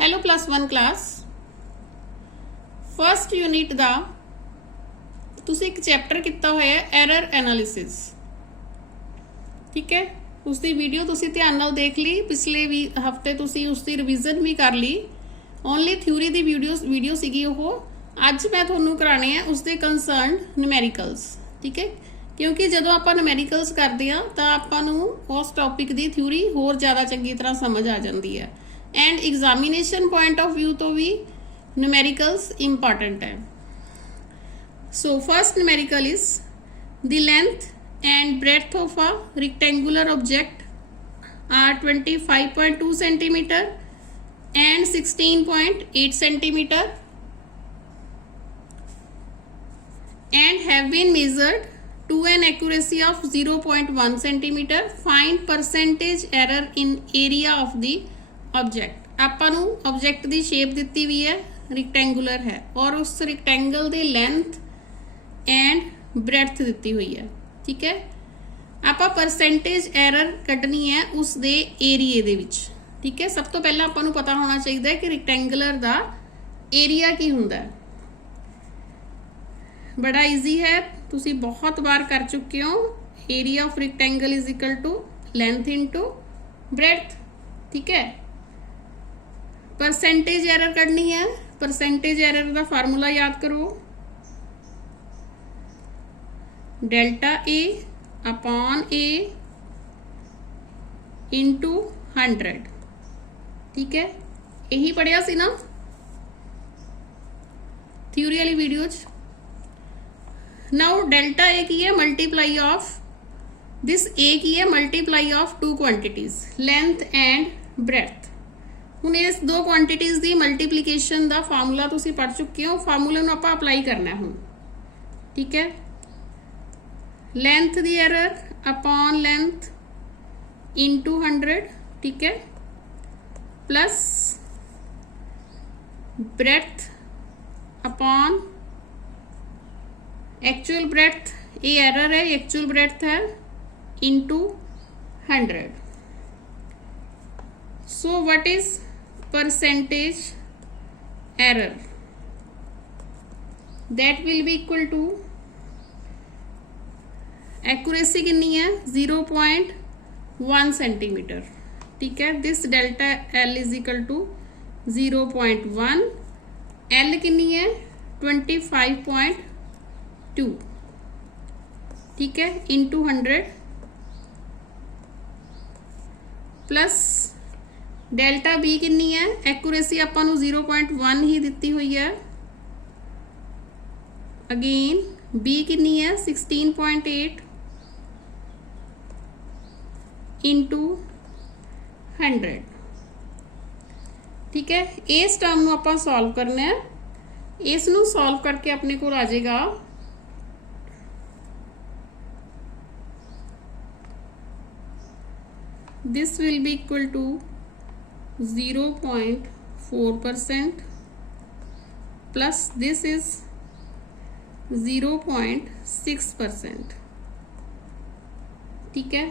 Hello +1 class first unit का तुसी एक चैप्टर किया होया एरर एनालिसिस। ठीक है, उसकी वीडियो तुसी ध्यान नाल देख ली, पिछले भी हफ्ते तुसी उसकी रिविजन भी कर ली। ओनली थ्योरी की वीडियो सीगी वो। अज मैं तुहानू कराने हैं उसके कंसर्न न्यूमेरिकल्स। ठीक है, क्योंकि जदों आपां न्यूमेरिकल्स करते हैं तो आपां नू उस टॉपिक की थ्योरी होर ज़्यादा चंगी तरह समझ आ जाती है and examination point of view तो भी न्यूमेरिकल्स इंपॉर्टेंट है। So first numerical is the length and breadth of a rectangular object are 25.2 centimetre and 16.8 centimetre and have been measured to an accuracy of 0.1 centimeter. Find percentage error in area of the object। ਆਪਾਂ ਨੂੰ object की shape दी हुई है, rectangular है और उस rectangle की length and breadth दी हुई है। ठीक है, आप परसेंटेज एरर कटनी है उस दे एरिए दे विच। ठीक है, सब तो पहला ਆਪਾਂ ਨੂੰ पता होना चाहिए कि रिक्टेंगुलर का एरिया की हुंदा है। बड़ा ईजी है, तुसी बहुत बार कर चुके हो। Area of rectangle is equal to length into breadth. ठीक है, परसेंटेज एरर करनी है। परसेंटेज एरर का फार्मूला याद करो, delta A upon A into 100। ठीक है, यही पढ़िया सी ना थ्योरी वाली वीडियो च। नाउ डेल्टा ए की है मल्टीप्लाई ऑफ दिस ए की है multiply of two quantities length and breadth. हुण इस दो क्वांटिटीज की मल्टीप्लीकेशन का फार्मूला तुसी पढ़ चुके हो। फार्मूले नूं आपां अप्लाई करना है हुण। ठीक है, लेंथ दी एरर अपॉन लेंथ इंटू 100। ठीक है, plus breadth upon actual breadth, ये एरर है, एक्चुअल ब्रेड्थ है into 100। So what is percentage error? That will be equal to accuracy कितनी है 0.1 सेंटीमीटर। ठीक है, this delta L is equal to 0.1। L कितनी है 25.2। ठीक है, इंटू 100 प्लस डेल्टा बी कितनी है, एक्यूरेसी आपां नूं 0.1 ही दिती हुई है। अगेन बी कितनी है 16.8 इंटू 100। ठीक है, इस टर्म नूं आपां सॉल्व करना है। इस नूं सॉल्व करके अपने को आ जाएगा this will be equal to 0.4% plus this is 0.6%। ठीक है,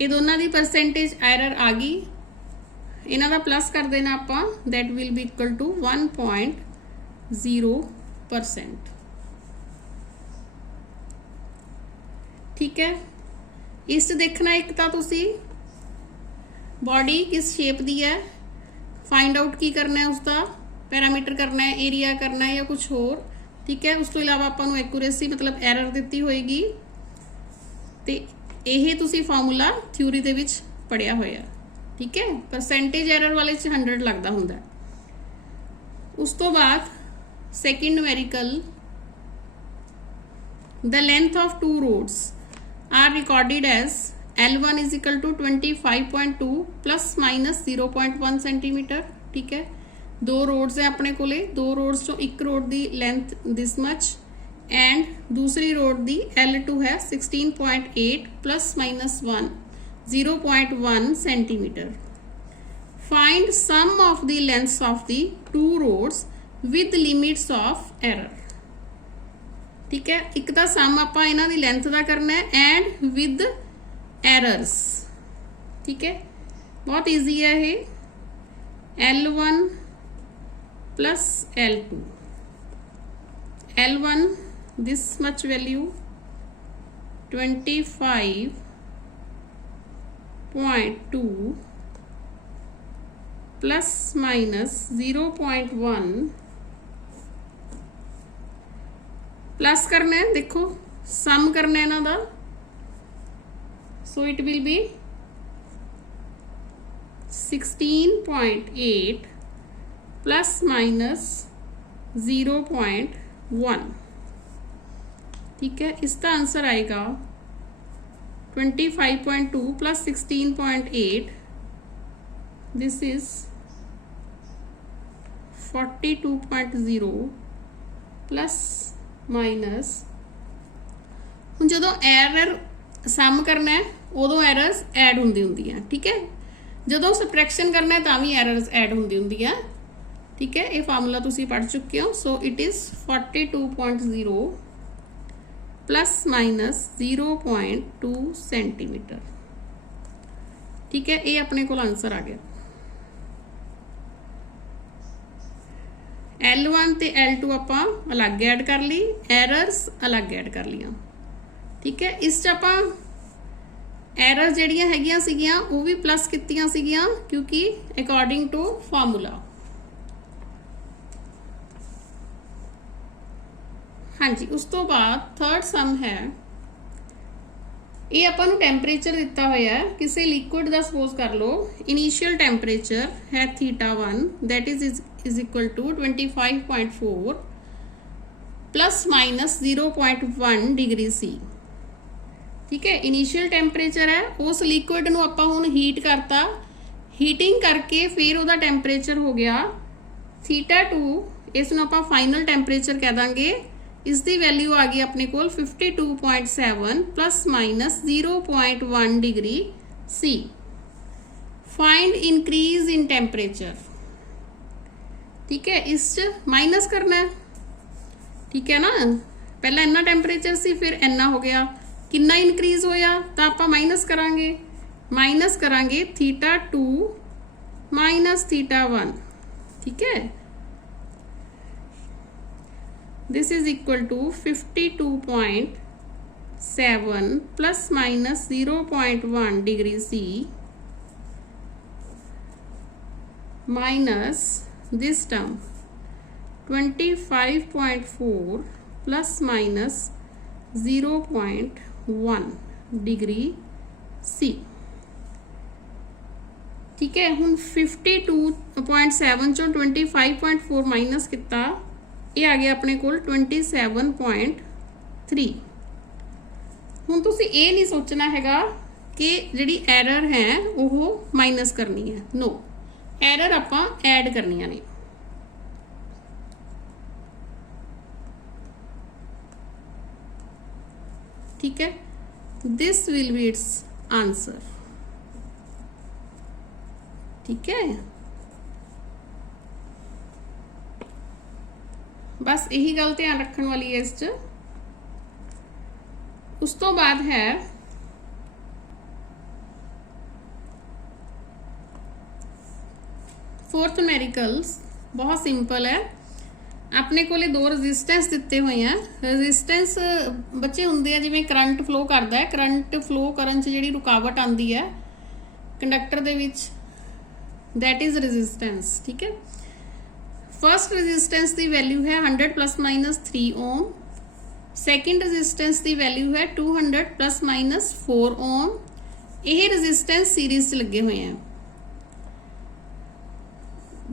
ये दोनों की परसेंटेज एरर आ गई। इन्हां दा प्लस कर देना आपां, that will be equal to 1.0%। ठीक है, इस देखना एक तो तुसी बॉडी किस शेप दी है, फाइंड आउट की करना है, उसका पैरामीटर करना है, एरिया करना है या कुछ होर। ठीक है, उस तो इलावा आपां नूं एक्यूरेसी मतलब एरर दिती होएगी ते यही तुसी फार्मूला थ्योरी दे विच पढ़िया होया। ठीक है, परसेंटेज एरर वाले च 100 लगदा हुंदा। उस तो बाद second numerical, the length of two rods are recorded as L1 is equal to 25.2 plus minus 0.1 centimetre. ठीक है, दो रोड्स है अपने कोले, दो रोड्स चो एक रोड दी लेंथ दिस मच एंड दूसरी रोड दी L2 है 16.8 plus minus 1 0.1 centimetre. Find sum of the lengths of the two rods with limits of error. ठीक है, एक तो सम आपां इन्हां दी लेंथ का करना है एंड विद एरर्स। ठीक है, बहुत ईजी है ये। L1 plus L2. L1 this much value 25.2 plus minus 0.1 plus करना है, देखो सम करना है ना दा, so it will be 16.8 plus minus 0.1। ठीक है, इसका आंसर आएगा 25.2 plus 16.8, this is 42.0 plus minus. ਹੁਣ ਜਦੋਂ ਐਰਰ ਸਮ ਕਰਨਾ ਹੈ ਉਦੋਂ ਐਰਰਸ ਐਡ ਹੁੰਦੀ ਹੈ। ਠੀਕ ਹੈ, ਜਦੋਂ ਸਬਟ੍ਰੈਕਸ਼ਨ ਕਰਨਾ ਹੈ ਤਾਂ ਵੀ ਐਰਰਸ ਐਡ ਹੁੰਦੀ ਹੈ। ਠੀਕ ਹੈ, ਇਹ ਫਾਰਮੂਲਾ ਤੁਸੀਂ ਪੜ੍ਹ ਚੁੱਕੇ ਹੋ। So it is 42.0 plus minus 0.2 centimetre. ठीक है, ये अपने को आंसर आ गया। L1 ते L2 आपां अलग ऐड कर ली, एरर्स अलग ऐड कर लिया। ठीक है, इस च आपां एरर जिहड़ियां हैगियां सीगियां वो भी प्लस कीतियां सीगियां क्योंकि अकॉर्डिंग टू फार्मूला। हाँ जी, उस तो बाद थर्ड सम है, ये आपां नूं टैंपरेचर दिता होया है किसी लिक्विड का। सपोज कर लो इनिशियल टैंपरेचर है θ1 that is equal to 25.4 plus minus 0.1 degree C. ठीक है, इनिशियल टैंपरेचर है, उस लिक्विड नूं आपां हुण हीट करता, हीटिंग करके फिर उहदा टैंपरेचर हो गया θ2। इस नूं आपां फाइनल टैंपरेचर कह दांगे। इसकी वैल्यू आ गई अपने को 52.7 plus minus 0.1 degree C. Find increase in temperature. ठीक है, इस माइनस करना है। ठीक है ना, पहला इन्ना टैंपरेचर सी फिर इन्ना हो गया, कितना इंक्रीज होया तो आप माइनस करांगे θ2 माइनस θ1। ठीक है, this is equal to 52.7 plus minus 0.1 degree C minus this term 25.4 plus minus 0.1 degree C। ठीक है, हुण 52.7 चों 25.4 माइनस किता, ये आ गया अपने कोल 27.3। हुण तुसीं ये नहीं सोचना हैगा कि जिहड़ी एरर है वो माइनस करनी है, नो, एरर आपां ऐड करनियां ने। ठीक है, this will B it's answer. ठीक है, बस यही गल ध्यान रखने वाली है इस च। उस तो बाद है फोर्थ न्यूमेरिकल्स, बहुत सिंपल है। अपने को दो रजिस्टेंस दिते हुए हैं। रजिस्टेंस बच्चे होंगे हैं जिवें करंट फ्लो करता है, करंट फ्लो करन च जिहड़ी रुकावट आती है conductor they which, that is resistance. ठीक है, फर्स्ट रजिस्टेंस की वैल्यू है 100 प्लस माइनस 3 ओम। सैकेंड रजिस्टेंस की वैल्यू है 200 प्लस माइनस 4 ओम। यह रजिस्टेंस सीरीज लगे हुए हैं,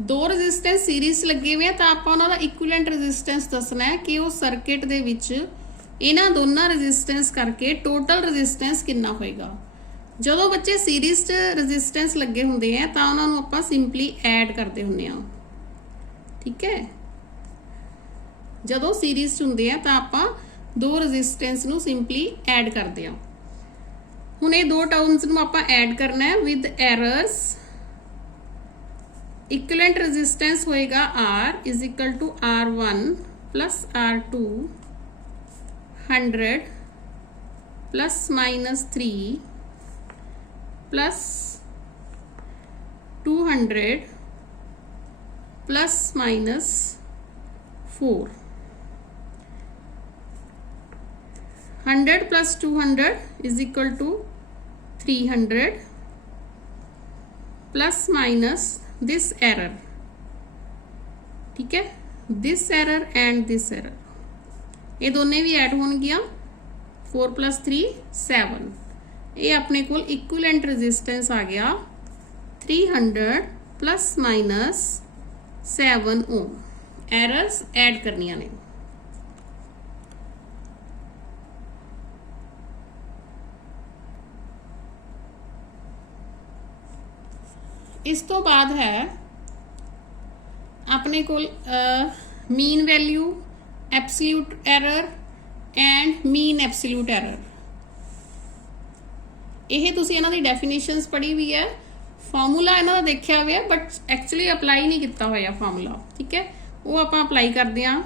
दो रजिस्टेंस सीरीज लगे हुए हैं, तो आप उन्होंने इक्विवेलेंट रजिस्टेंस दसना है कि उस सर्किट दे विच इन्हां दोनों रजिस्टेंस करके टोटल रजिस्टेंस कितना होएगा। जदों बच्चे सीरीज च रजिस्टेंस लगे होंदे हैं तो उन्होंने आपां सिंपली ऐड करते हुंदे हां। ठीक है, जदों सीरीज होंदे हैं तो आपां दो रजिस्टेंस नूं सिंपली ऐड करते हैं। हुण ये दो टर्म्स नूं आपां ऐड करना है विद एरर्स। इक्विवेलेंट रजिस्टेंस होएगा R is equal to R1 plus R2 100 plus minus 3 plus 200 plus minus 4, 100 plus 200 is equal to 300 plus minus this error, ठीक है, this error and this error, ये दोनों भी ऐड होणगियां 4 प्लस 3 7, ये अपने कोल equivalent resistance आ गया 300 plus minus 7 ohm. Errors add करनियां ने। इस तो बाद है अपने कोल mean value, absolute error and mean absolute error. ਇਹ ਤੁਸੀਂ ਇਹਨਾਂ ਦੀ ਡੈਫੀਨੇਸ਼ਨਸ ਪੜ੍ਹੀ ਵੀ ਹੈ, ਫਾਰਮੂਲਾ ਇਹਨਾਂ ਦਾ ਦੇਖਿਆ ਹੋਇਆ, ਬਟ ਐਕਚੁਅਲੀ ਅਪਲਾਈ ਨਹੀਂ ਕੀਤਾ ਹੋਇਆ ਫਾਰਮੂਲਾ, ਠੀਕ ਹੈ, ਉਹ ਆਪਾਂ ਅਪਲਾਈ ਕਰਦੇ ਹਾਂ।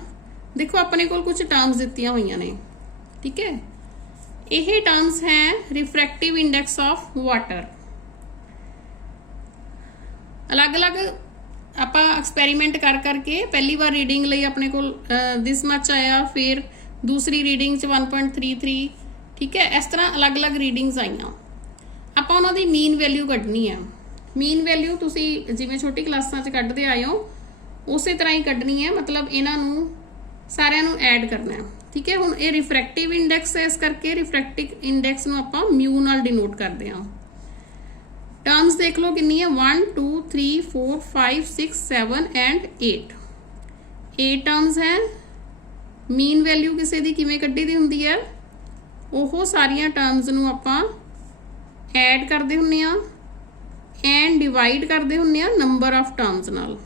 ਦੇਖੋ ਆਪਣੇ ਕੋਲ ਕੁਝ ਟਰਮਸ ਦਿੱਤੀਆਂ ਹੋਈਆਂ ਨੇ, ਠੀਕ ਹੈ, ਇਹ ਟਰਮਸ ਹੈ ਰਿਫਰੈਕਟਿਵ ਇੰਡੈਕਸ ਆਫ ਵਾਟਰ। ਅਲੱਗ-ਅਲੱਗ ਆਪਾਂ ਐਕਸਪੈਰੀਮੈਂਟ ਕਰ ਕਰਕੇ ਪਹਿਲੀ ਵਾਰ ਰੀਡਿੰਗ ਲਈ ਆਪਣੇ ਕੋਲ ਦਿਸ ਮੱਚ ਆਇਆ, ਫਿਰ ਦੂਸਰੀ ਰੀਡਿੰਗ 'ਚ 1.33, ਠੀਕ ਹੈ, ਇਸ ਤਰ੍ਹਾਂ ਅਲੱਗ-ਅਲੱਗ ਰੀਡਿੰਗਸ ਆਈਆਂ। ਆਪਾਂ ਉਹਨਾਂ ਦੀ ਮੀਨ ਵੈਲਿਊ ਕੱਢਣੀ ਹੈ। ਮੀਨ ਵੈਲਿਊ ਤੁਸੀਂ ਜਿਵੇਂ ਛੋਟੀ ਕਲਾਸਾਂ 'ਚ ਕੱਢਦੇ ਆਏ ਹੋ ਉਸੇ ਤਰ੍ਹਾਂ ਹੀ ਕੱਢਣੀ ਹੈ, ਮਤਲਬ ਇਹਨਾਂ ਨੂੰ ਸਾਰਿਆਂ ਨੂੰ ਐਡ ਕਰਨਾ ਹੈ, ਠੀਕ ਹੈ। ਹੁਣ ਇਹ ਰਿਫਰੈਕਟਿਵ ਇੰਡੈਕਸ ਹੈ, ਇਸ ਕਰਕੇ ਰਿਫਰੈਕਟਿਵ ਇੰਡੈਕਸ ਨੂੰ ਆਪਾਂ ਮਿਊ ਨਾਲ ਡਿਨੋਟ ਕਰਦੇ ਹਾਂ। ਟਰਮਸ ਦੇਖ ਲਓ ਕਿੰਨੀ ਹੈ, 1 2 3 4 5 6 7 ਐਂਡ 8, 8 ਟਰਮਸ ਹੈ। ਮੀਨ ਵੈਲਿਊ ਕਿਸੇ ਦੀ ਕਿਵੇਂ ਕੱਢੀ ਦੀ ਹੁੰਦੀ ਹੈ, ਉਹ ਸਾਰੀਆਂ ਟਰਮਸ ਨੂੰ ਆਪਾਂ ਐਡ ਕਰਦੇ ਹੁੰਨੇ ਆ ਐਂਡ ਡਿਵਾਈਡ ਕਰਦੇ ਹੁੰਨੇ ਆ ਨੰਬਰ ਆਫ ਟਰਮਸ ਨਾਲ।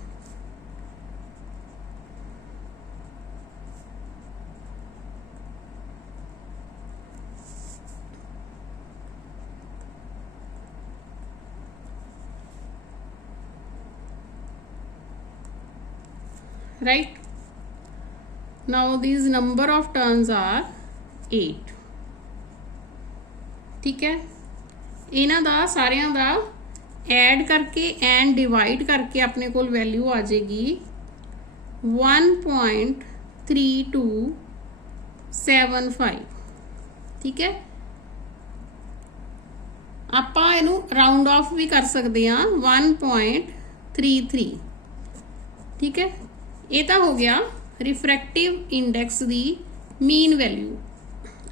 right, now these number of terms are 8, ठीक है। ਇਹਨਾਂ ਦਾ ਸਾਰਿਆਂ ਦਾ ਐਡ ਕਰਕੇ ਐਂਡ ਡਿਵਾਈਡ ਕਰਕੇ ਆਪਣੇ ਕੋਲ ਵੈਲਿਊ ਆ ਜਾਏਗੀ 1.3275, ਠੀਕ ਹੈ। ਆਪਾਂ ਇਹਨੂੰ ਰਾਉਂਡ ਆਫ ਵੀ ਕਰ ਸਕਦੇ ਹਾਂ 1.33, ਠੀਕ ਹੈ। ਇਹ ਤਾਂ ਹੋ ਗਿਆ ਰਿਫਰੈਕਟਿਵ ਇੰਡੈਕਸ ਦੀ ਮੀਨ ਵੈਲਿਊ।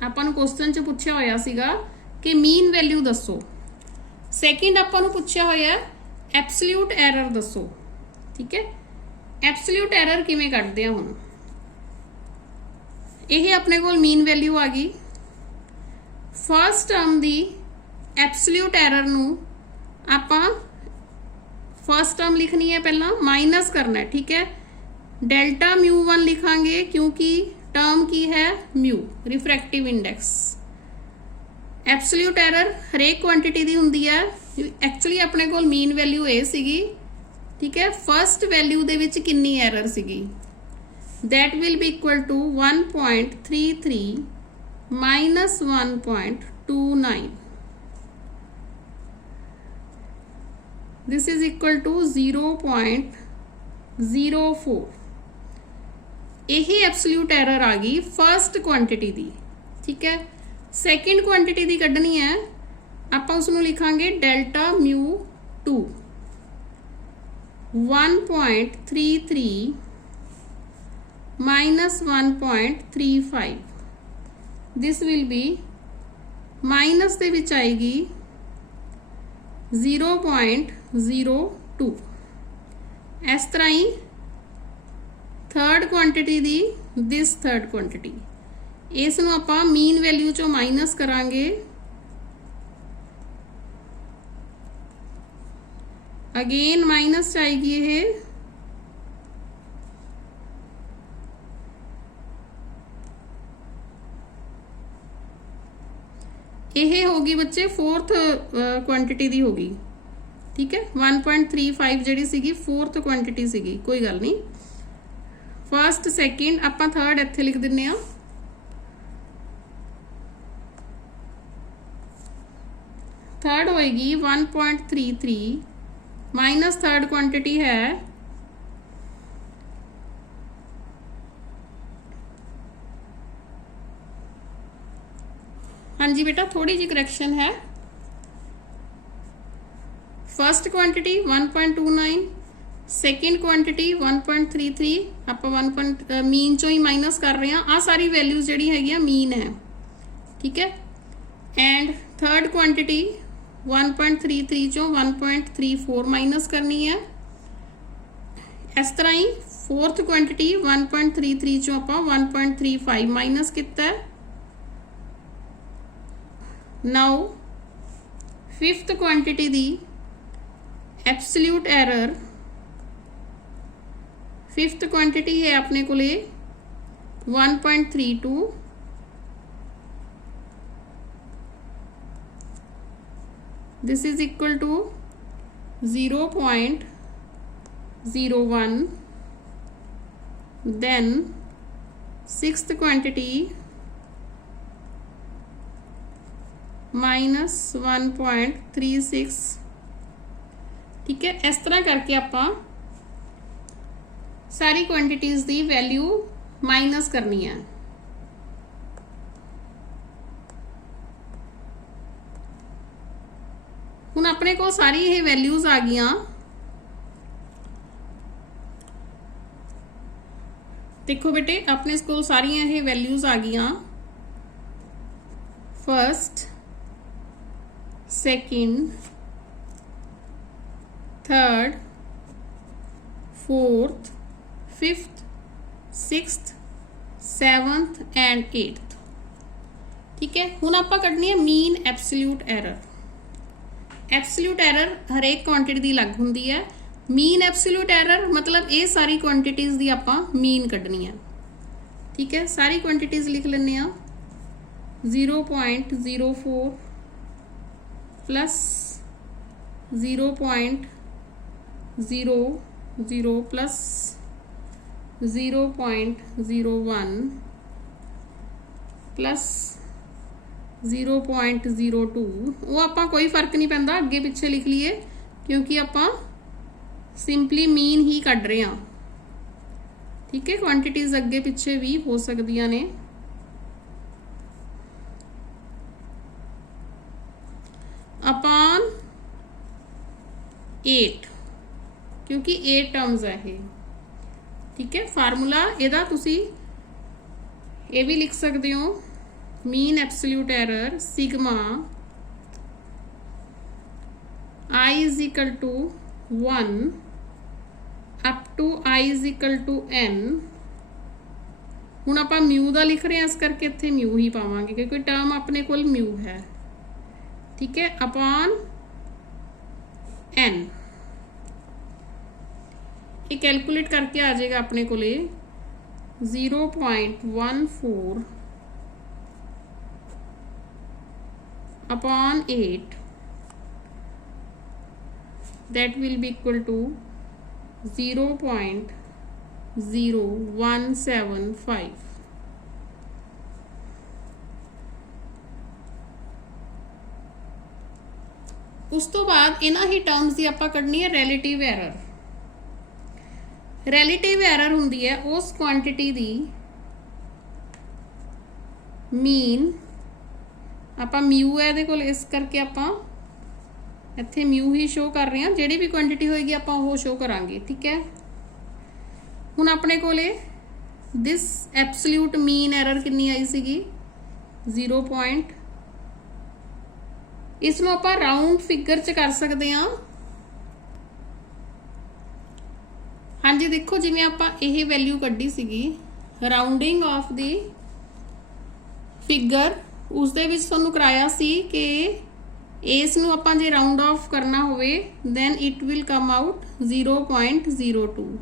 ਆਪਾਂ ਨੂੰ ਕੁਐਸਚਨ 'ਚ ਪੁੱਛਿਆ ਹੋਇਆ ਸੀਗਾ ਕਿ ਮੀਨ ਵੈਲਿਊ ਦੱਸੋ। ਸੈਕਿੰਡ ਆਪਾਂ ਨੂੰ ਪੁੱਛਿਆ ਹੋਇਆ ਐਬਸੋਲੂਟ ਐਰਰ ਦੱਸੋ, ਠੀਕ ਹੈ। ਐਬਸੋਲੂਟ ਐਰਰ ਕਿਵੇਂ ਕੱਢਦੇ ਆ? ਹੁਣ ਇਹ ਆਪਣੇ ਕੋਲ ਮੀਨ ਵੈਲਿਊ ਆ ਗਈ। ਫਸਟ ਟਰਮ ਦੀ ਐਬਸੋਲੂਟ ਐਰਰ ਨੂੰ ਆਪਾਂ ਫਸਟ ਟਰਮ ਲਿਖਣੀ ਹੈ, ਪਹਿਲਾਂ ਮਾਈਨਸ ਕਰਨਾ ਹੈ, ਠੀਕ ਹੈ। डेल्टा μ1 लिखांगे क्योंकि टर्म की है mu, refractive index. Absolute error हरेक क्वांटिटी दी हुंदी है। एक्चुअली अपने कोल मीन वैल्यू ए सीगी, ठीक है। फर्स्ट वैल्यू दे विच कितनी एरर सीगी, that will be equal to 1.33 minus 1.29, this is equal to 0.04। यही एब्सोल्यूट एरर आ गई फर्स्ट क्वांटिटी दी, ठीक है। सैकेंड क्वांटिटी दी कढ़नी है, आप उसनू लिखांगे delta mu 2 1.33 minus 1.35, this will be minus दे विच आएगी 0.02। इस तरह ही थर्ड क्वांटिटी दी दिस थर्ड क्वांटिटी, इस नूं आपां मीन वैल्यू चों माइनस करांगे, अगेन माइनस आएगी ये होगी बच्चे फोर्थ क्वांटिटी दी होगी, ठीक है। 1.35 जिहड़ी सीगी फोर्थ क्वांटिटी सीगी, कोई गल नहीं। फर्स्ट सैकेंड आपां थर्ड इत्थे लिख दिन्ने आ। थर्ड होएगी 1.33 माइनस थर्ड क्वांटिटी है हाँ जी बेटा थोड़ी जी करैक्शन है। फर्स्ट क्वांटिटी 1.29, सेकेंड क्वांटिटी 1.33, ਆਪਾਂ 1 मीन चों ही माइनस कर रहे हैं। आ सारी वैल्यूज जिहड़ी हैगी मीन है, ठीक है। एंड थर्ड क्वांटिटी 1.33 चों 1.34 माइनस करनी है। इस तरह ही फोर्थ क्वांटिटी 1.33 चों आप 1.35 माइनस किया है। नाउ फिफ्थ क्वांटिटी दी एब्सोल्यूट एरर, फिफ्थ क्वांटिटी है अपने को 1.32, this is equal to 0.01। Then sixth quantity -1.36, ठीक है। इस तरह करके आप सारी क्वांटिटीज की वैल्यू माइनस करनी है। हुण अपने को सारी ये वैल्यूज आ गई। देखो बेटे अपने को सारी ये वैल्यूज आ गई। First, second, third, fourth, fifth, sixth, seventh and eighth, ठीक है। हुण आपां कढनी है mean absolute error. Absolute error हरेक क्वांटिटी दी अलग हुंदी है। मीन एब्सोल्यूट एरर मतलब ये सारी क्वांटिटीज दी आपां मीन कढनी है, ठीक है। सारी क्वांटिटीज लिख लैंदे आ। 0.04 प्लस 0.00 प्लस 0.01 प्लस 0.02, वो आपां कोई फर्क नहीं पैंदा, अगे पिछे लिख लीए क्योंकि आपां सिंपली मीन ही कढ रहे हैं, ठीक है। क्वांटिटीज अगे पिछे भी हो सकदियां ने। अपॉन 8, क्योंकि 8 टर्म्स है ये, ठीक है। फार्मूला इहदा तुसी ये भी लिख सकते हो, mean absolute error sigma I is equal to 1 up to I is equal to n। हुण आपां म्यू दा लिख रहे हैं, इस करके इत्थे म्यू ही पावांगे क्योंकि टर्म अपने कोल म्यू है, ठीक है। अपॉन n ये कैलकुलेट करके आ जाएगा अपने को 0.14 upon 8, that will be equal to 0.0175। उस तो बाद इन्हां ही टर्म्स की आपां कढनी है रिलेटिव एरर। रिलेटिव एरर हुंदी है उस क्वांटिटी दी मीन, आपां म्यू है इहदे कोल, इस करके आपां इत्थे म्यू ही शो कर रहे हैं। जिहड़ी भी क्वांटिटी होएगी आपां ओह शो करांगे, ठीक है। हुण अपने कोले दिस एब्सोल्यूट मीन एरर कितनी आई सीगी 0. इसनूं आपां राउंड फिगर च कर सकते हैं। हाँ जी देखो जिवें आपां यह वैल्यू कड्ढी सीगी राउंडिंग ऑफ दी फिगर, उस दे विच तुहानूं कराया सी कि इस नूं आपां जे राउंड ऑफ करना होवे then it will come out 0.02।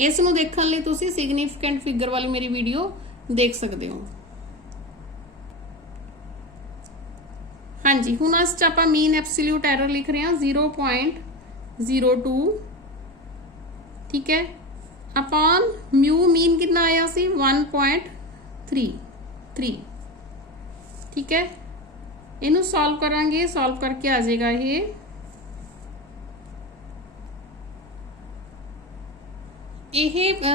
इस नूं देखण लई तुसीं सिग्निफिकेंट फिगर वाली मेरी वीडियो देख सकते हो। हाँ जी हुण इस च आपां मीन एब्सोल्यूट एरर लिख रहे हैं 0.02, ठीक है। अपॉन म्यू मीन कितना आया सी 1.33, ठीक है। इनू सॉल्व करांगे, सॉल्व करके आ जाएगा ये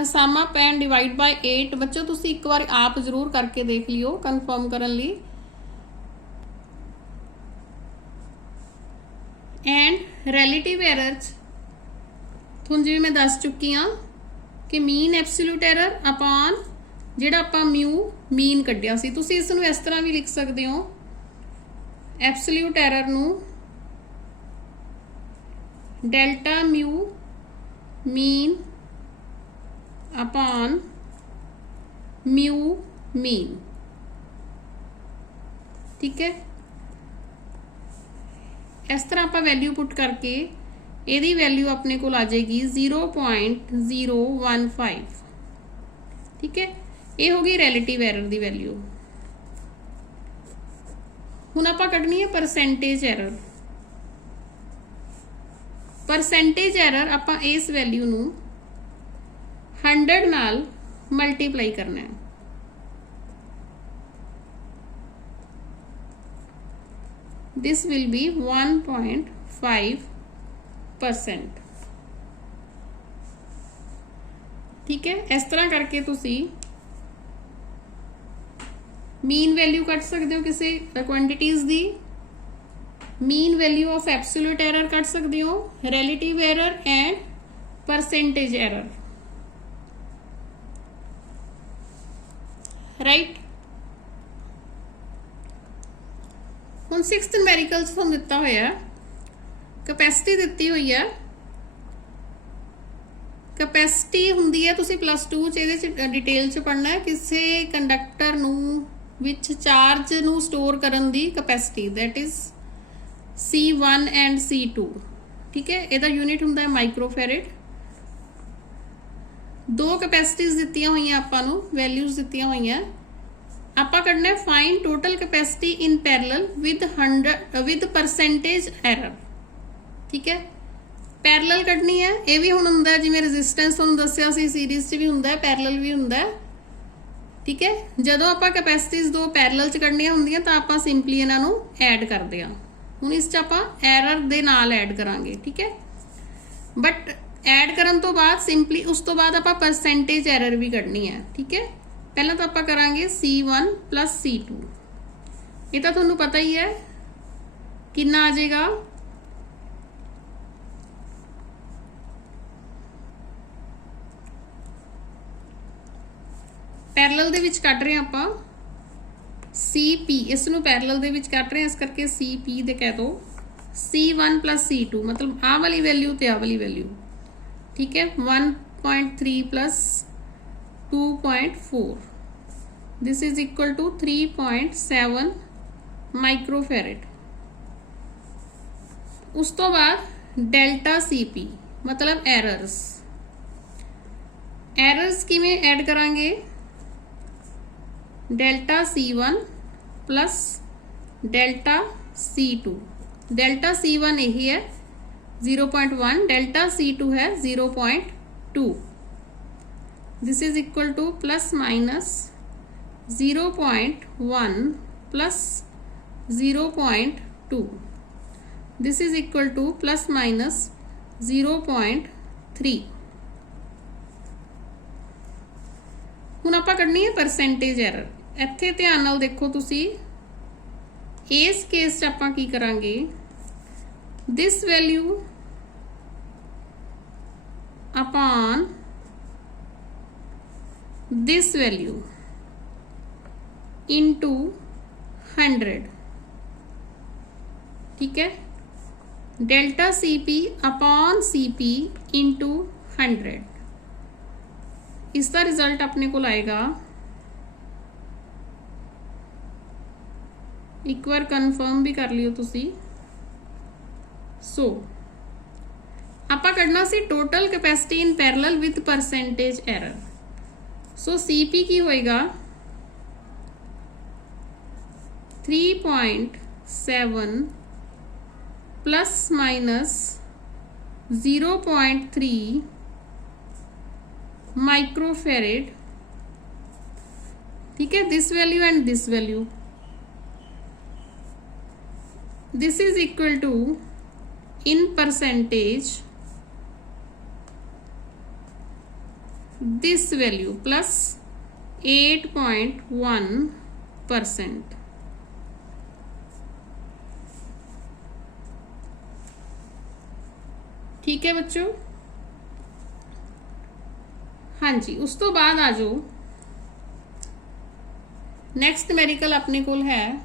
sum up and divide by 8। बच्चों तुसी एक बार आप जरूर करके देख लियो कंफर्म करन लई। एंड रिलेटिव एरर तुहानूं जिवें मैं दस चुकी हाँ कि मीन एब्सोल्यूट एरर अपॉन जिहड़ा आपां म्यू मीन कड्ढिया सी। तुसीं इस नूं इस तरह भी लिख सकते हो, एब्सोल्यूट एरर नूं delta mu mean upon mu mean. ठीक है, इस तरह आप वैल्यू पुट करके यदी वैल्यू अपने को आ जाएगी 0.015। ठीक है, ये होगी रिलेटिव एरर की वैल्यू। हुण आपां कढनी है परसेंटेज एरर। परसेंटेज एरर आपां इस वैल्यू नूं 100 नाल मल्टीप्लाई करना है। This will be 1.5%। ठीक है, इस तरह करके तुसी मीन वैल्यू कट सकते हो किसी quantities the, mean value of absolute error cut सकते हो, relative error and percentage error. Right, हुण 6th न्यूमेरिकल तुहानूं दिता होया कैपेसिटी दिती हुई है। कैपेसिटी हुंदी है, तुसीं +2 च इहदे च डिटेल च पढ़ना है, किसी कंडक्टर नूं विच चार्ज नूं स्टोर करन दी capacity, that is C1 and C2। ठीक है, इहदा यूनिट हुंदा है माइक्रोफैरड। दो कैपेसिटीज दित्तियां होईयां आपां नूं, वैल्यूज दित्तियां होईयां। आपां कढना है find total capacity in parallel with percentage error. ठीक है, पैरेलल कढनी है। ये भी हुण हुंदा जिवें रेजिस्टेंस तुहानूं दस्सिया सी, सीरीज च भी हुंदा है, पैरेलल भी हुंदा है। ठीक है, जदों आपां कैपेसिटीज दो पैरेलल च कढनियां हुंदियां तां आपां सिंपली इन्हां नूं ऐड करदे हां। हुण इस च आपां एरर दे नाल ऐड करांगे। ठीक है, बट ऐड करन तो बाद सिंपली उस तो बाद आपां परसेंटेज एरर भी कढनी है। ठीक है, पहला तो आपां करांगे C1 + C2। ये तो तुहानूं पता ही है कितना आ जाएगा, पैरेलल दे विच कट रहे हैं आपां CP, इस नूं पैरेलल दे विच कट रहे हैं, इस करके CP दे कह दो C1 + C2, मतलब आ वाली वैल्यू ते आ वाली वैल्यू। ठीक है, 1.3 + 2.4, this is equal to 3.7 microfarad. उस तो बाद डेल्टा CP मतलब एरर्स। एरर्स किवें ऐड करांगे, delta C1 plus delta C2। Delta C1 यही है 0.1, डेल्टा C2 है 0.2। This is equal to ±0.1 plus 0.2। This is equal to ±0.3। हुण आपां कढनी है परसेंटेज एरर। इत्थे ध्यान नाल देखो तुसीं, इस केस च आपां की करांगे, this value upon this value into 100। ठीक है, delta CP upon CP into 100। इसका रिजल्ट अपने को आएगा, एक बार कन्फर्म भी कर लियो तुसी। सो आपां कढना सी total capacity in parallel with percentage error. So CP की होएगा 3.7 ±0.3 माइक्रोफैरड। ठीक है, this value and this value, this is equal to in percentage this value plus 8.1%। ठीक है बच्चों। हाँ जी, उस तो बाद आ जाओ नैक्सट न्यूमेरिकल अपने कोल है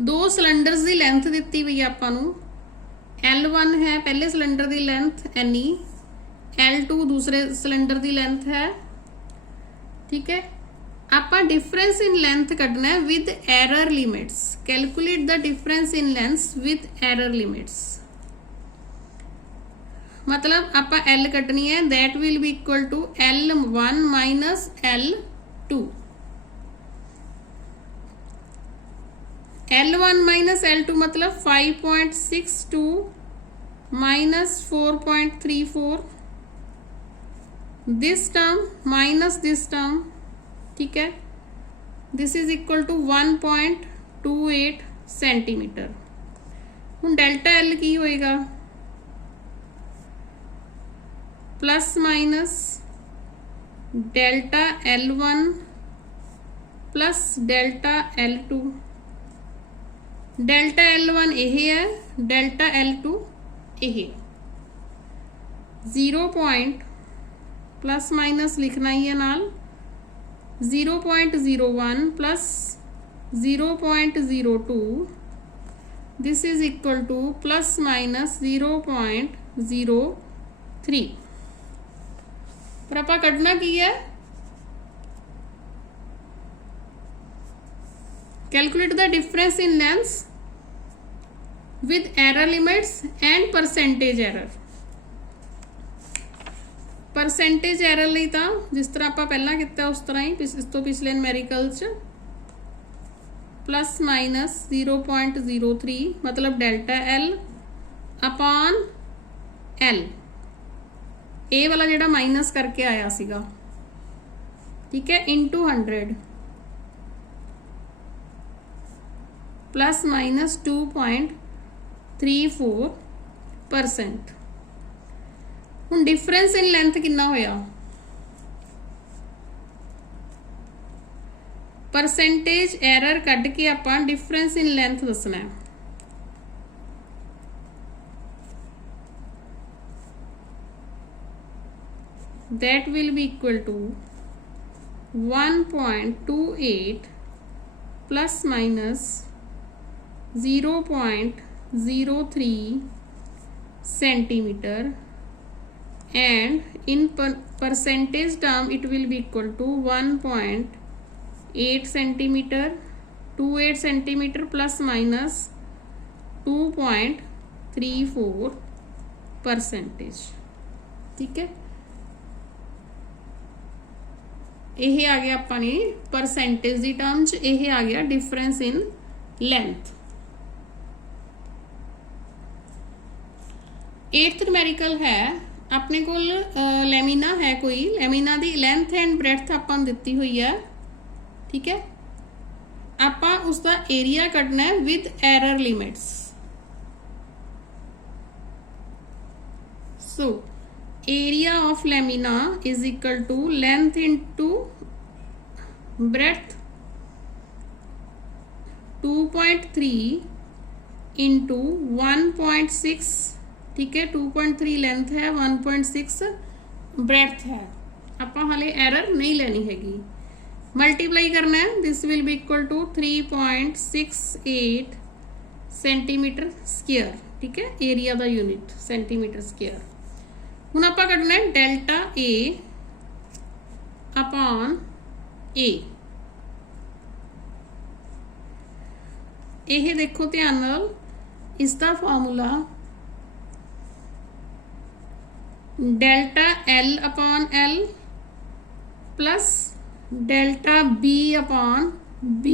दो सिलेंडर्स की लेंथ दिती हुई है आपां नूं। L1 है पहले सिलेंडर की लेंथ एनी, L2 दूसरे सिलेंडर की लेंथ है। ठीक है, आपां डिफरेंस इन लेंथ कढना है with error limits. Calculate the difference in length with error limits. मतलब आपां L कटनी है, that will be equal to L1 minus L2। L1 minus L2 मतलब 5.62 minus 4.34, this term minus this term. ठीक है, this is equal to 1.28 centimetre. हुण delta L की होएगा plus minus delta L1 plus delta L2। Delta L1 यह है, delta L2 यह। 0 point plus minus लिखना ही है नाल, 0.01 plus 0.02, this is equal to plus minus 0.03। पर आपां कढना की है, calculate the difference in length with error limits and percentage error. Percentage error लई तां जिस तरह आपां पहलां कीता उस तरह ही इस तो पिछले न्यूमेरिकल च प्लस माइनस 0.03 मतलब डेल्टा L अपॉन L, ए वाला जिहड़ा माइनस करके आया सीगा। ठीक है, इंटू 100 प्लस माइनस 2.34%। हुण डिफरेंस इन लेंथ कितना होया, परसेंटेज एरर कढ के आपां डिफरेंस इन लेंथ दसना है। That will be equal to 1.28 plus minus 0.03 centimetre and in percentage term it will be equal to 1.8 centimeter, 28 centimeter plus minus 2.34%। ठीक है, यह आ गया अपने परसेंटेज की टर्म च, यह आ गया difference in length. 8th numerical है अपने को लैमिना है कोई, lamina the length and breadth आपां दिती हुई है। ठीक है, आपां उसका एरिया कढना है with error limits. So area of lamina is equal to length into breadth 2.3 into 1.6। ठीक है, 2.3 लेंथ है, 1.6 ब्रेडथ है। आपां हाले एरर नहीं लेनी हैगी, मल्टीप्लाई करना है। This will be equal to 3.68 centimetre square. ठीक है, एरिया दा यूनिट सेंटीमीटर स्क्वेयर। हुण आपां कढना है डेल्टा ए अपॉन ए। यह देखो ध्यान नाल, इसका formula delta L upon L plus delta B upon B।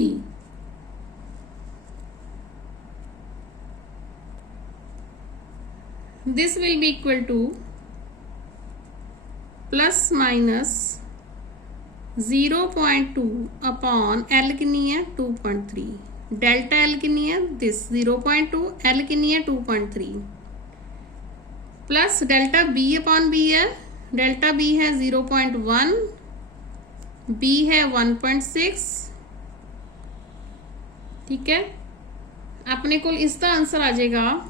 This will be equal to plus minus 0.2 upon L कितनी है 2.3, डेल्टा L कितनी है दिस 0.2, L कितनी है 2.3 plus delta B upon B है, डेल्टा बी है 0.1, बी है 1.6। ठीक है, अपने को इसका आंसर आ जाएगा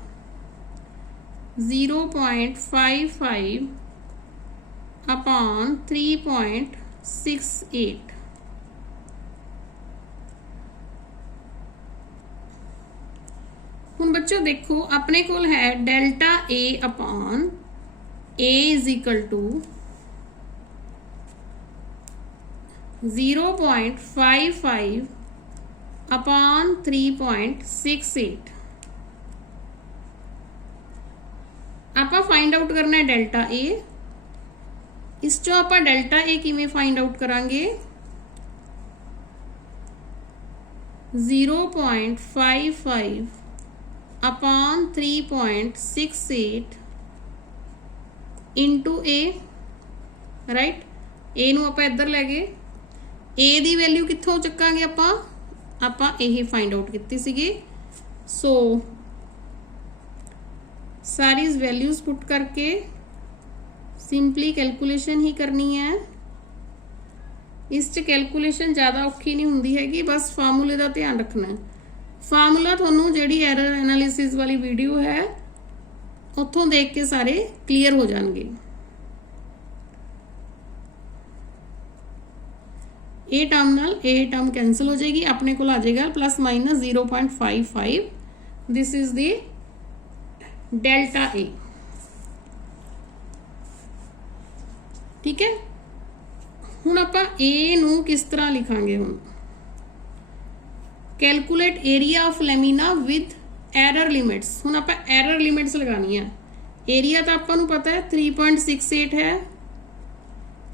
0.55 अपॉन 3.68। हुण बच्चों देखो अपने कोल है delta A upon A is equal to 0.55 upon 3.68। आपां फाइंड आउट करना है डेल्टा ए। इस चों आपां डेल्टा ए किवें फाइंड आउट करांगे 0.55 अपॉन 3.68 इंटू ए, राइट। ए नूं आपां इधर लै गए, ए दी वैल्यू कित्थों चक्कांगे आपां यही फाइंड आउट कीती सीगी। सो सारी वैल्यूज पुट करके सिंपली कैलकुलेशन ही करनी है। इस च कैलकुलेशन ज़्यादा औखी नहीं हुंदी हैगी, बस फार्मूले का ध्यान रखना है। फार्मूला थोनों जिहड़ी एरर एनालिसिस वाली वीडियो है उत्थों देख के सारे क्लीयर हो जाएंगे। ए टर्म नाल ए टर्म कैंसल हो जाएगी, अपने को आ जाएगा plus minus 0.55। This is the delta A. ठीक है, हुण आपां ए नूं किस तरह लिखांगे? हुण calculate area of lamina with error limits. हुण आपां एरर लिमिट्स लगानी है। एरिया तो आपां नूं पता है 3.68 है,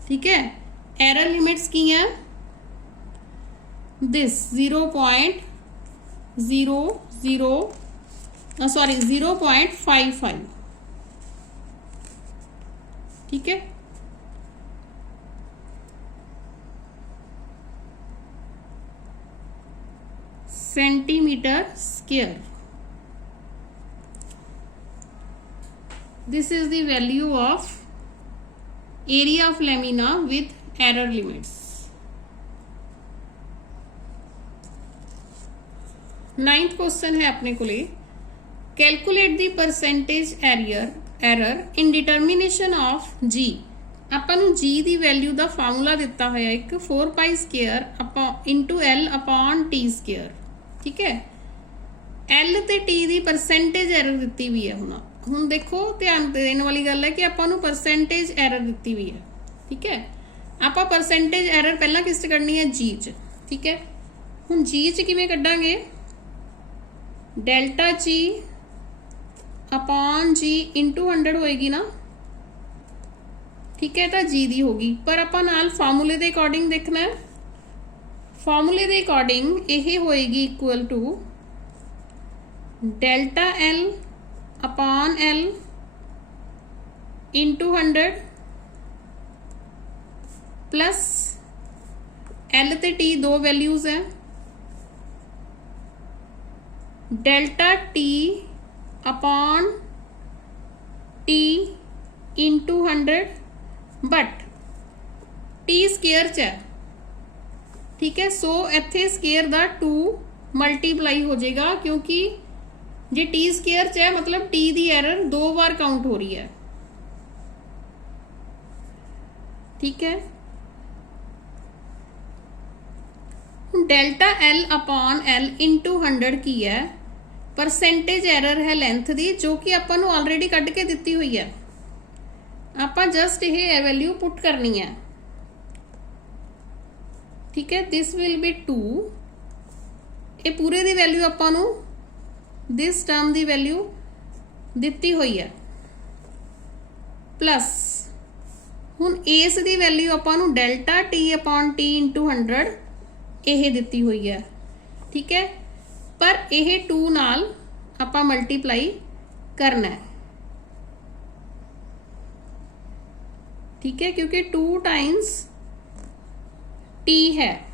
ठीक है। एरर लिमिट्स की है दिस 0.55, ठीक है। Centimetre square. This is the value of area of lamina with error limits. 9th question है अपने को लिए, calculate the percentage error in determination of g. ਆਪਾਂ ਨੂੰ जी ਦੀ वैल्यू ਦਾ ਫਾਰਮੂਲਾ ਦਿੱਤਾ ਹੋਇਆ ਇੱਕ 4π square into L upon T square, ठीक है। L ਤੇ T ਦੀ परसेंटेज एरर ਦਿੱਤੀ ਵੀ ਹੈ। ਹੁਣ देखो ध्यान देने वाली गल है कि ਆਪਾਂ ਨੂੰ परसेंटेज एरर ਦਿੱਤੀ ਵੀ है, ठीक है। ਆਪਾਂ परसेंटेज एरर पहला किस च ਕੱਢਣੀ है? जी च, ठीक है। ਹੁਣ जी च किवें ਕੱਢਾਂਗੇ? डेल्टा जी अपॉन जी इंटू 100 होएगी ना, ठीक है। तो जी दी होगी, पर ਆਪਾਂ ਨਾਲ फार्मूले के अकॉर्डिंग देखना है। फार्मूले के अकॉर्डिंग यह होएगी equal to delta L upon L into 100 plus L ते टी दो वैल्यूज है, delta T upon T into 100, but T square च है, ठीक है। सो इत्थे स्केयर दा 2 मल्टीप्लाई हो जाएगा, क्योंकि जे टी स्केयर च है मतलब T the error 2 bar count हो रही है, ठीक है। Delta L upon L into 100 की है? परसेंटेज एरर है लेंथ दी, जो कि आपां नूं ऑलरेडी कढ़ के दित्ती हुई है। आपां जस्ट यह वैल्यू पुट करनी है, ठीक है। दिस विल बी 2, ये पूरे दी वैल्यू आपां नूं दिस टर्म दी वैल्यू दित्ती हुई है, प्लस हुण इस दी वैल्यू आपां नूं delta T upon T into 100 यह दित्ती हुई है, ठीक है। पर यह 2 नाल आपां मल्टीप्लाई करना है, ठीक है, क्योंकि 2 टाइम्स टी है।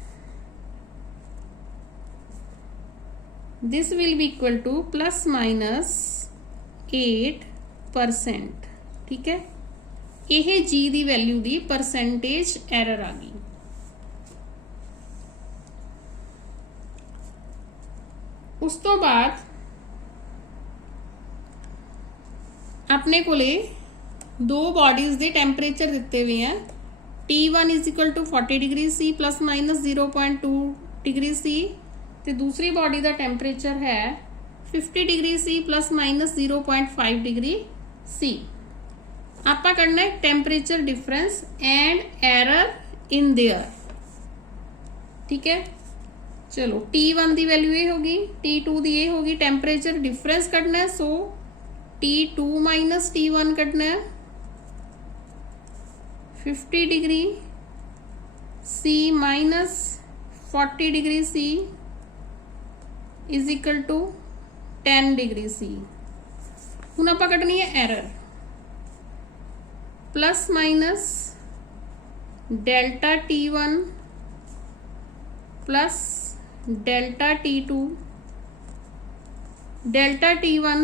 This will be equal to plus minus 8%, ठीक है। यह जी दी वैल्यू दी परसेंटेज एरर आ गई। उस तो बाद अपने कोले दो बॉडीज के टैंपरेचर दिते हुए हैं T1 is equal to 40 degree C plus minus 0.2 degree C, तो दूसरी बॉडी का टैंपरेचर है 50 degree C plus minus 0.5 degree C. आपा करना है temperature difference and error in their, ठीक है। चलो T1 की वैल्यू ये होगी, T2 की ये होगी, टैंपरेचर डिफरेंस कढ़ना है, सो T2 माइनस T1 कढ़ना है 50 degree C minus 40 degree C is equal to 10 degree C। हुण आपां कढ़नी है error, plus minus delta T1 plus delta T2, delta T1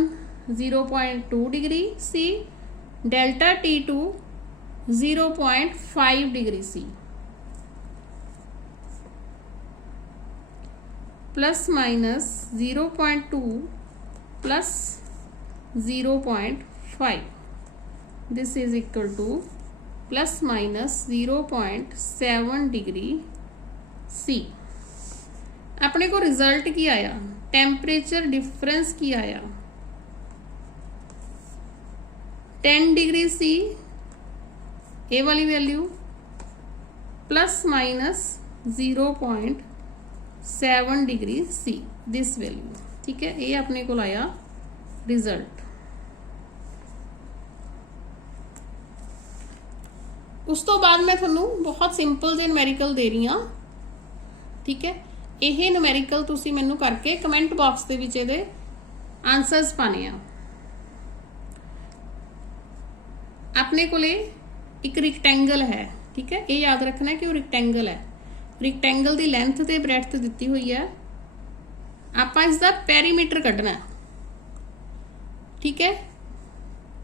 0.2 degree C, delta T2 0.5 degree C, plus minus 0.2 plus 0.5, this is equal to plus minus 0.7 degree C। अपने को result की आया, temperature difference की आया 10 डिग्री C, ए वाली value plus minus 0.7 degree C, this value, ठीक है। ये अपने को आया रिजल्ट। उस तो बाद मैं थोनू बहुत सिंपल जे न्यूमेरिकल दे रही हाँ, ठीक है। यह न्यूमेरिकल तुसी मैनू करके कमेंट बॉक्स के विच इहदे आंसर्स पाने आ। अपने कोले एक रिक्टेंगल है, ठीक है, ये याद रखना है कि वो रिक्टेंगल है। रिक्टेंगल की लेंथ ते ब्रैथ दी हुई है, आपां इसका पैरीमीटर कढ़ना है, ठीक है।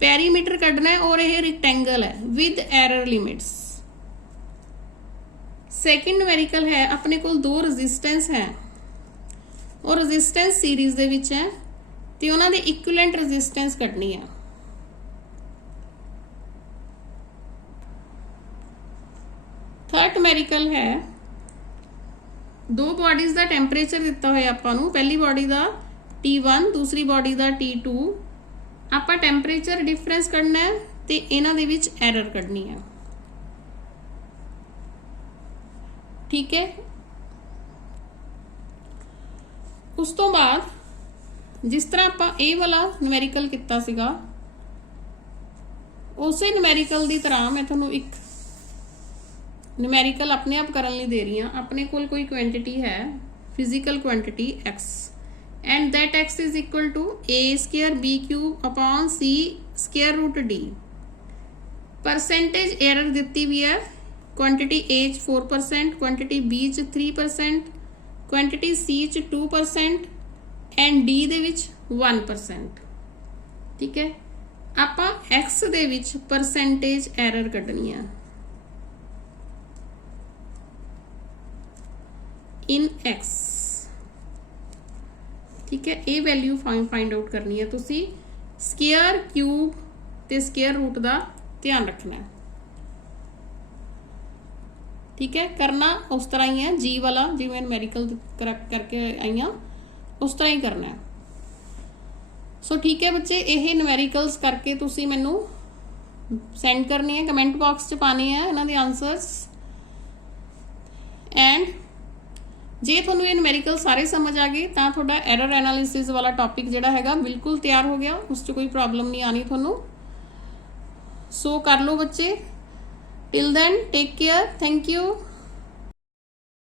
पैरीमीटर कढ़ना है और यह रिक्टेंगल है with error limits. Second numerical है, अपने को दो रजिस्टेंस है और रजिस्टेंस सीरीज दे विच है, तो उन्होंने इक्विवेलेंट रजिस्टेंस कढ़नी है। थर्ड न्यूमेरिकल है, दो बॉडीज का टैंपरेचर दिता होया आपां नूं, पहली बॉडी का T1 दूसरी बॉडी का T2, आपां टैंपरेचर डिफरेंस कढ़ना है ते इन्हां दे विच एरर कढ़नी है, ठीक है। उस तो बाद जिस तरह आपां ए वाला न्यूमेरिकल किता सीगा, उसे न्यूमेरिकल की तरह मैं तुहानूं एक न्यूमेरिकल अपने आप करने लिए दे रही हाँ। अपने कोल कोई क्वांटिटी है, physical quantity x, and that x is equal to a square b cube upon c square root d। Percentage error दिती भी है, quantity a 4%, quantity b 3%, quantity c 2% and d दे विच 1%, ठीक है। आपां x दे विच परसेंटेज एरर कढ़नी है इन x, ठीक है। ये वैल्यू फाइंड आउट करनी है, तुसी स्क्वायर क्यूब ते स्क्वायर रूट का ध्यान रखना है, ठीक है। करना उस तरह ही है, जी वाला जिवें न्यूमेरिकल करके आई हाँ उस तरह ही करना है। सो ठीक है बच्चे, ये न्यूमेरिकल्स करके तुसी मैनू सेंड करनी है, कमेंट बॉक्स च पाने हैं इन्हां दे आंसर्स। एंड जे तुहानूं ये न्यूमेरिकल सारे समझ आ गए तो तुहाडा एरर एनालिसिस वाला टॉपिक जिहड़ा हैगा बिल्कुल तैयार हो गया, उस कोई प्रॉब्लम नहीं आनी तुहानूं। सो कर लो बच्चे, till then take care, thank you.